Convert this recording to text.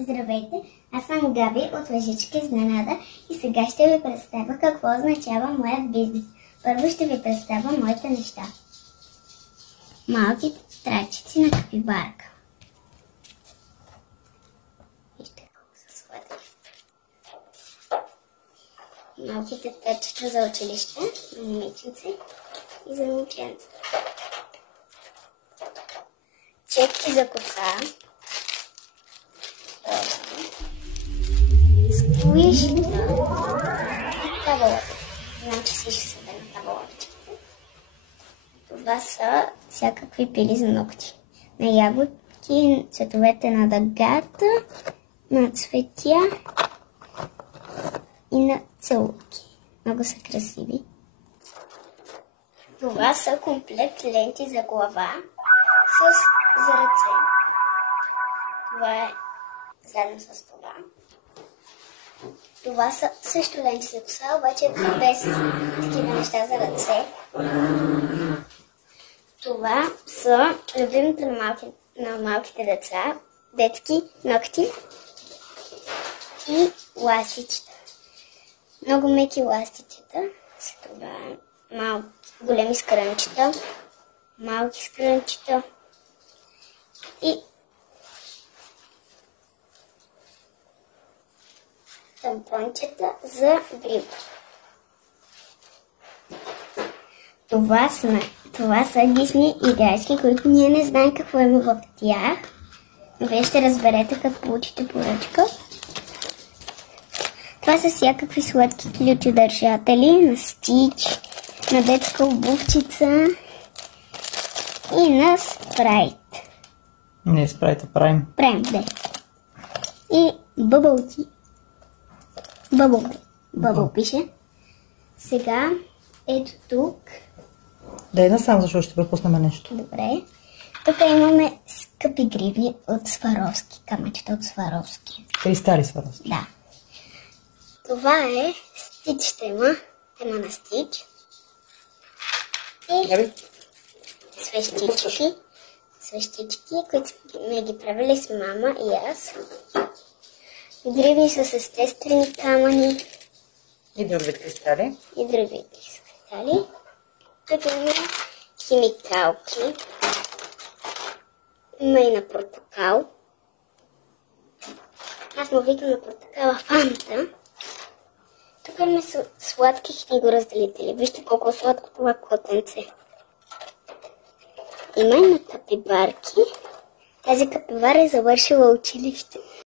Здравейте, аз съм Габи от Лъжичка изненада и сега ще ви представя какво означава моят бизнес. Първо ще ви представя моите неща. Малки тетрадчици на капибарка. Вижте колко са сладки. Малки тетрадчета за училище, на момиченце и за момченце. Четки за коса. Сквишта и таболата. Значи си ще събе на таболачките. Това са всякакви пили за ногти. На ягодки, цветовете на дъгата, на цветя и на целуки. Много са красиви. Това са комплект ленти за глава за ръце. Това е заедно с това. Това са също ленти за коса, обаче без такива неща за ръце. Това са любимите на малките деца, детски ногти и ластичета. Много меки ластичета са това. Големи скрънчета, малки скрънчета и тампончета за гриб. Това са Дисни играчки, които ние не знаем какво има в тях. Вие ще разберете като получите поръчка. Това са всякакви сладки ключодържатели на Стич, на детска обувчица и на Спрайт. Не, Спрайт, а Прайм. Прайм, да. И бъбълки. Бъбъл пише. Сега, ето тук. Дай насам, защото ще пропуснем нещо. Добре. Тук имаме скъпи гривни от Сваровски. Камъчета от Сваровски. Кристали Сваровски. Да. Това е Стич тема. Тема на Стич. И свещички, които сме ги правили с мама и аз. Гривни с естествени камъни. И други вид кристали. Тук има химикалки. Има и на портокал. Аз му викам на портокала Фанта. Тук има сладки книгоразделители. Вижте колко сладко това котенце. Има и на капибарки. Тази капибара е завършила училище.